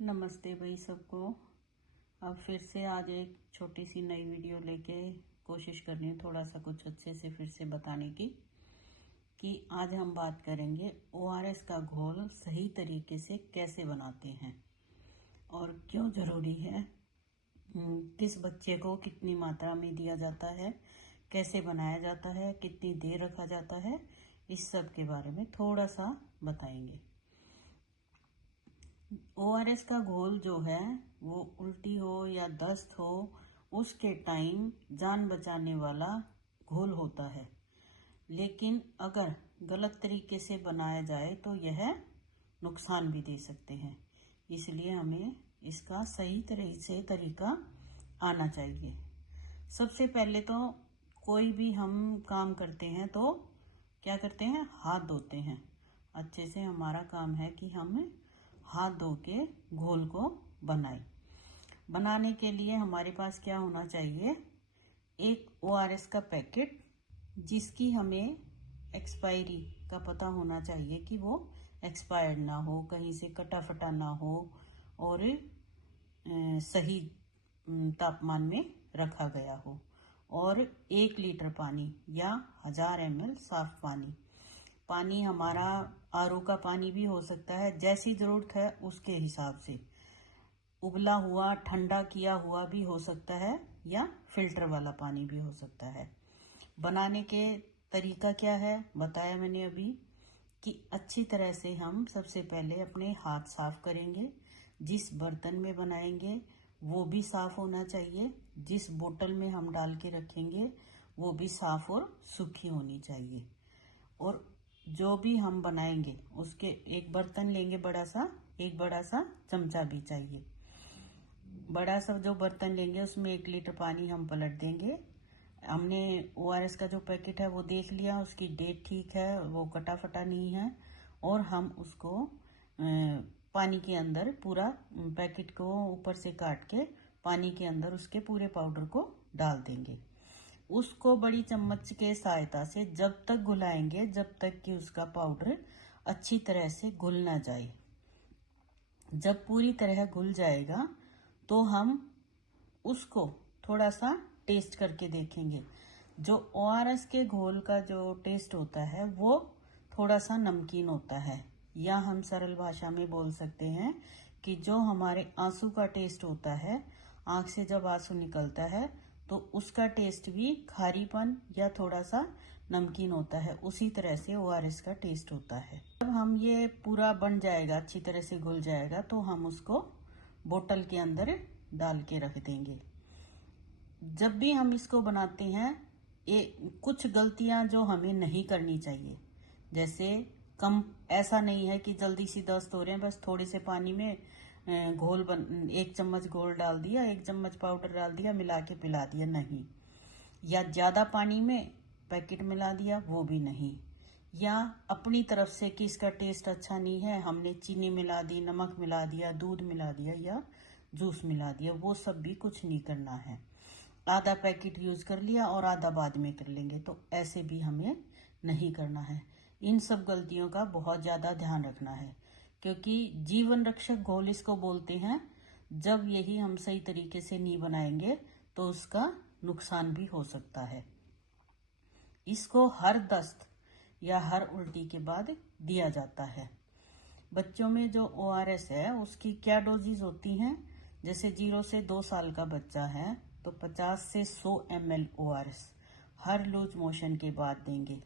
नमस्ते भाई सबको। अब फिर से आज एक छोटी सी नई वीडियो लेके कोशिश करनी है थोड़ा सा कुछ अच्छे से फिर से बताने की कि आज हम बात करेंगे ओआरएस का घोल सही तरीके से कैसे बनाते हैं और क्यों ज़रूरी है, किस बच्चे को कितनी मात्रा में दिया जाता है, कैसे बनाया जाता है, कितनी देर रखा जाता है, इस सब के बारे में थोड़ा सा बताएंगे। ओआरएस का घोल जो है वो उल्टी हो या दस्त हो उसके टाइम जान बचाने वाला घोल होता है, लेकिन अगर गलत तरीके से बनाया जाए तो यह नुकसान भी दे सकते हैं। इसलिए हमें इसका सही तरह से तरीका आना चाहिए। सबसे पहले तो कोई भी हम काम करते हैं तो क्या करते हैं, हाथ धोते हैं। अच्छे से हमारा काम है कि हम हाथ धो के घोल को बनाएं। बनाने के लिए हमारे पास क्या होना चाहिए, एक ओआरएस का पैकेट जिसकी हमें एक्सपायरी का पता होना चाहिए कि वो एक्सपायर्ड ना हो, कहीं से कटा फटा ना हो और सही तापमान में रखा गया हो, और 1 लीटर पानी या 1000 ml साफ पानी। पानी हमारा आरओ का पानी भी हो सकता है, जैसी ज़रूरत है उसके हिसाब से। उबला हुआ ठंडा किया हुआ भी हो सकता है या फिल्टर वाला पानी भी हो सकता है। बनाने के तरीका क्या है बताया मैंने अभी कि अच्छी तरह से हम सबसे पहले अपने हाथ साफ करेंगे। जिस बर्तन में बनाएंगे वो भी साफ होना चाहिए, जिस बोतल में हम डाल के रखेंगे वो भी साफ और सूखी होनी चाहिए। और जो भी हम बनाएंगे उसके एक बर्तन लेंगे बड़ा सा, एक बड़ा सा चमचा भी चाहिए। बड़ा सा जो बर्तन लेंगे उसमें 1 लीटर पानी हम पलट देंगे। हमने ओआरएस का जो पैकेट है वो देख लिया, उसकी डेट ठीक है, वो कटा फटा नहीं है, और हम उसको पानी के अंदर पूरा पैकेट को ऊपर से काट के पानी के अंदर उसके पूरे पाउडर को डाल देंगे। उसको बड़ी चम्मच के सहायता से जब तक घुलाएंगे जब तक कि उसका पाउडर अच्छी तरह से घुल ना जाए। जब पूरी तरह घुल जाएगा तो हम उसको थोड़ा सा टेस्ट करके देखेंगे। जो ओआरएस के घोल का जो टेस्ट होता है वो थोड़ा सा नमकीन होता है, या हम सरल भाषा में बोल सकते हैं कि जो हमारे आंसू का टेस्ट होता है, आंख से जब आंसू निकलता है तो उसका टेस्ट भी खारीपन या थोड़ा सा नमकीन होता है। उसी तरह से ओआरएस का टेस्ट होता है। जब हम ये पूरा बन जाएगा, अच्छी तरह से घुल जाएगा, तो हम उसको बोतल के अंदर डाल के रख देंगे। जब भी हम इसको बनाते हैं कुछ गलतियां जो हमें नहीं करनी चाहिए, जैसे कम ऐसा नहीं है कि जल्दी सी दस्त हो रहे हैं बस थोड़े से पानी में घोल 1 चम्मच घोल डाल दिया, 1 चम्मच पाउडर डाल दिया, मिला के पिला दिया, नहीं। या ज्यादा पानी में पैकेट मिला दिया, वो भी नहीं। या अपनी तरफ से कि इसका टेस्ट अच्छा नहीं है, हमने चीनी मिला दी, नमक मिला दिया, दूध मिला दिया या जूस मिला दिया, वो सब भी कुछ नहीं करना है। आधा पैकेट यूज कर लिया और आधा बाद में कर लेंगे, तो ऐसे भी हमें नहीं करना है। इन सब गलतियों का बहुत ज्यादा ध्यान रखना है, क्योंकि जीवन रक्षक घोल इसको बोलते हैं। जब यही हम सही तरीके से नहीं बनाएंगे तो उसका नुकसान भी हो सकता है। इसको हर दस्त या हर उल्टी के बाद दिया जाता है। बच्चों में जो ओआरएस है उसकी क्या डोजेज होती हैं, जैसे 0 से 2 साल का बच्चा है तो 50 से 100 ml ओआरएस हर लूज मोशन के बाद देंगे।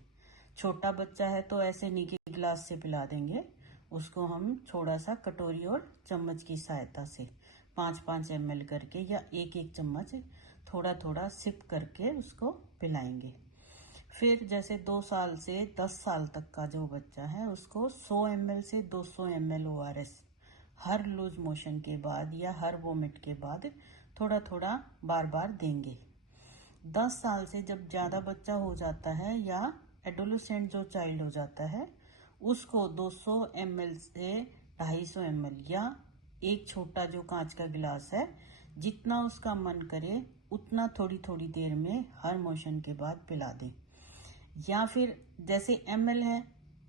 छोटा बच्चा है तो ऐसे नहीं कि गिलास से पिला देंगे, उसको हम थोड़ा सा कटोरी और चम्मच की सहायता से 5-5 ml करके या 1-1 चम्मच थोड़ा थोड़ा सिप करके उसको पिलाएंगे। फिर जैसे 2 साल से 10 साल तक का जो बच्चा है उसको 100 ml से 200 ml ओआरएस हर लूज मोशन के बाद या हर वोमिट के बाद थोड़ा थोड़ा बार बार देंगे। 10 साल से जब ज्यादा बच्चा हो जाता है या एडोलेसेंट जो चाइल्ड हो जाता है उसको 200 ml से 250 ml या एक छोटा जो कांच का गिलास है, जितना उसका मन करे उतना थोड़ी थोड़ी देर में हर मोशन के बाद पिला दें। या फिर जैसे ml है,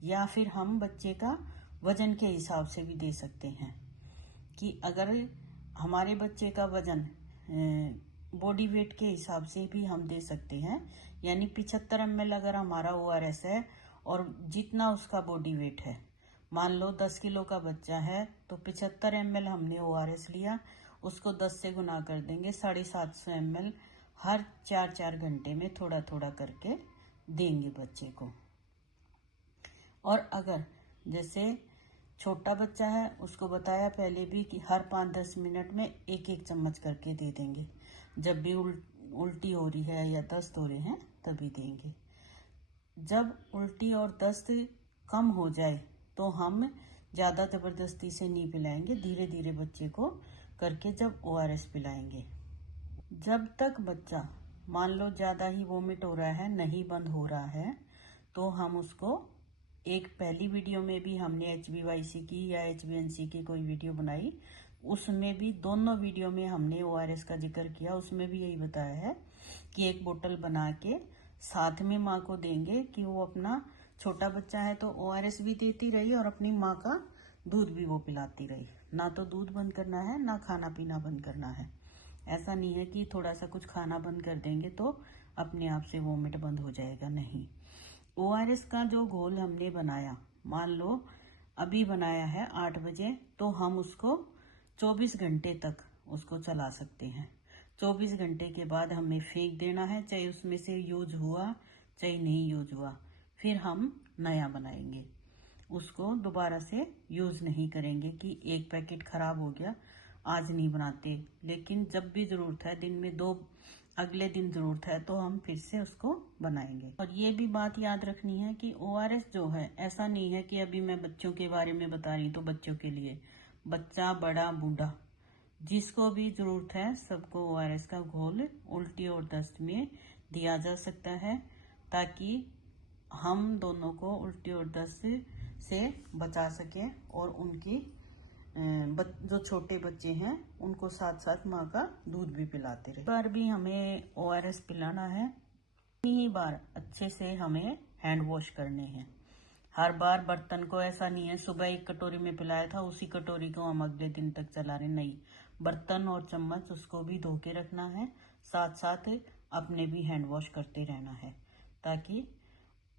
या फिर हम बच्चे का वजन के हिसाब से भी दे सकते हैं। कि अगर हमारे बच्चे का वजन बॉडी वेट के हिसाब से भी हम दे सकते हैं, यानी 75 ml अगर हमारा ORS है और जितना उसका बॉडी वेट है, मान लो 10 किलो का बच्चा है तो 75 ml हमने ORS लिया, उसको 10 से गुना कर देंगे, 750 ml हर 4-4 घंटे में थोड़ा थोड़ा करके देंगे बच्चे को। और अगर जैसे छोटा बच्चा है, उसको बताया पहले भी कि हर 5-10 मिनट में 1-1 चम्मच करके दे देंगे, जब भी उल्टी हो रही है या दस्त हो रहे हैं तभी देंगे। जब उल्टी और दस्त कम हो जाए तो हम ज़्यादा ज़बरदस्ती से नहीं पिलाएंगे, धीरे धीरे बच्चे को करके जब ORS पिलाएंगे। जब तक बच्चा मान लो ज़्यादा ही वोमिट हो रहा है, नहीं बंद हो रहा है, तो हम उसको एक पहली वीडियो में भी हमने HbYC की या HbNC की कोई वीडियो बनाई, उसमें भी दोनों वीडियो में हमने ORS का जिक्र किया। उसमें भी यही बताया है कि एक बोतल बना के साथ में माँ को देंगे कि वो अपना छोटा बच्चा है तो ORS भी देती रही और अपनी माँ का दूध भी वो पिलाती रही। ना तो दूध बंद करना है, ना खाना पीना बंद करना है। ऐसा नहीं है कि थोड़ा सा कुछ खाना बंद कर देंगे तो अपने आप से वोमिट बंद हो जाएगा, नहीं। ORS का जो घोल हमने बनाया, मान लो अभी बनाया है 8 बजे, तो हम उसको 24 घंटे तक उसको चला सकते हैं। 24 घंटे के बाद हमें फेंक देना है, चाहे उसमें से यूज हुआ चाहे नहीं यूज हुआ, फिर हम नया बनाएंगे। उसको दोबारा से यूज नहीं करेंगे कि एक पैकेट खराब हो गया आज नहीं बनाते, लेकिन जब भी जरूरत है, दिन में 2 अगले दिन जरूरत है तो हम फिर से उसको बनाएंगे। और ये भी बात याद रखनी है कि ORS जो है, ऐसा नहीं है कि अभी मैं बच्चों के बारे में बता रही तो बच्चों के लिए, बच्चा बड़ा बूढ़ा जिसको भी जरूरत है सबको ORS का घोल उल्टी और दस्त में दिया जा सकता है, ताकि हम दोनों को उल्टी और दस्त से बचा सके और उनकी जो छोटे बच्चे हैं उनको साथ साथ माँ का दूध भी पिलाते रहे। बार भी हमें ORS पिलाना है, इतनी बार अच्छे से हमें हैंड वॉश करने हैं। हर बार बर्तन को ऐसा नहीं है सुबह एक कटोरी में पिलाया था उसी कटोरी को हम अगले दिन तक चला रहे, नहीं। बर्तन और चम्मच उसको भी धो के रखना है, साथ साथ अपने भी हैंड वॉश करते रहना है, ताकि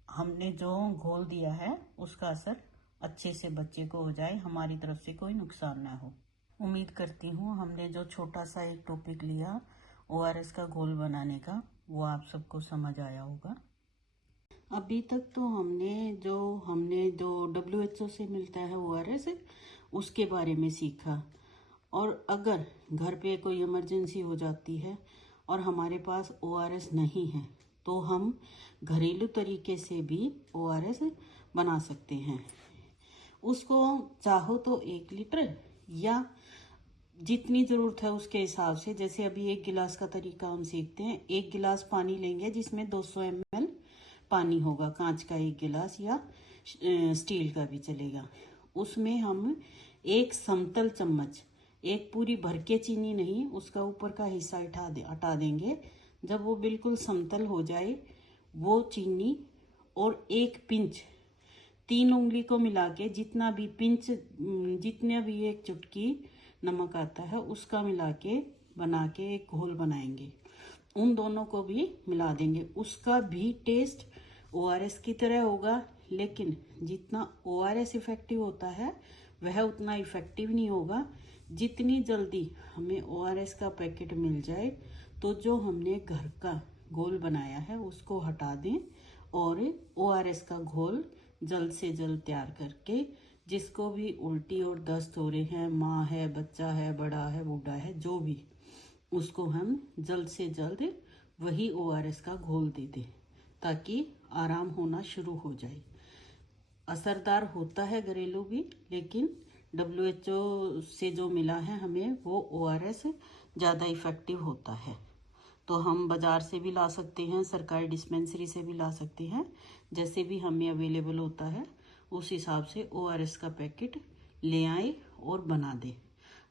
हमने जो घोल दिया है उसका असर अच्छे से बच्चे को हो जाए, हमारी तरफ से कोई नुकसान ना हो। उम्मीद करती हूँ हमने जो छोटा सा एक टॉपिक लिया ORS का घोल बनाने का, वो आप सबको समझ आया होगा। अभी तक तो हमने जो WHO से मिलता है ORS, उसके बारे में सीखा। और अगर घर पे कोई इमरजेंसी हो जाती है और हमारे पास ORS नहीं है तो हम घरेलू तरीके से भी ORS बना सकते हैं। उसको चाहो तो 1 लीटर या जितनी ज़रूरत है उसके हिसाब से, जैसे अभी 1 गिलास का तरीका हम सीखते हैं। 1 गिलास पानी लेंगे जिसमें 200 ml पानी होगा, कांच का 1 गिलास या स्टील का भी चलेगा। उसमें हम एक समतल चम्मच, एक पूरी भर के चीनी नहीं, उसका ऊपर का हिस्सा हटा देंगे। जब वो बिल्कुल समतल हो जाए वो चीनी और 1 पिंच, 3 उंगली को मिला के जितना भी पिंच, जितने भी 1 चुटकी नमक आता है उसका मिला के बना के एक घोल बनाएंगे। उन दोनों को भी मिला देंगे। उसका भी टेस्ट ORS की तरह होगा, लेकिन जितना ORS इफेक्टिव होता है वह उतना इफेक्टिव नहीं होगा। जितनी जल्दी हमें ORS का पैकेट मिल जाए तो जो हमने घर का घोल बनाया है उसको हटा दें और ORS का घोल जल्द से जल्द तैयार करके, जिसको भी उल्टी और दस्त हो रहे हैं, माँ है, बच्चा है, बड़ा है, बूढ़ा है, जो भी, उसको हम जल्द से जल्द वही ORS का घोल दे दें ताकि आराम होना शुरू हो जाए। असरदार होता है घरेलू भी, लेकिन WHO से जो मिला है हमें वो ORS ज़्यादा इफ़ेक्टिव होता है। तो हम बाज़ार से भी ला सकते हैं, सरकारी डिस्पेंसरी से भी ला सकते हैं, जैसे भी हमें अवेलेबल होता है उस हिसाब से ORS का पैकेट ले आए और बना दें।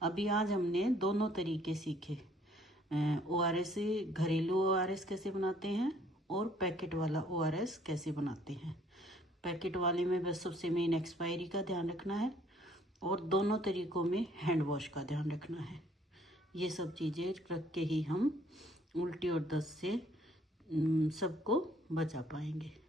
अभी आज हमने दोनों तरीके सीखे, ORS, घरेलू ORS कैसे बनाते हैं और पैकेट वाला ORS कैसे बनाते हैं। पैकेट वाले में बस सबसे मेन एक्सपायरी का ध्यान रखना है और दोनों तरीकों में हैंड वॉश का ध्यान रखना है। ये सब चीज़ें रख के ही हम उल्टी और दस्त से सबको बचा पाएंगे।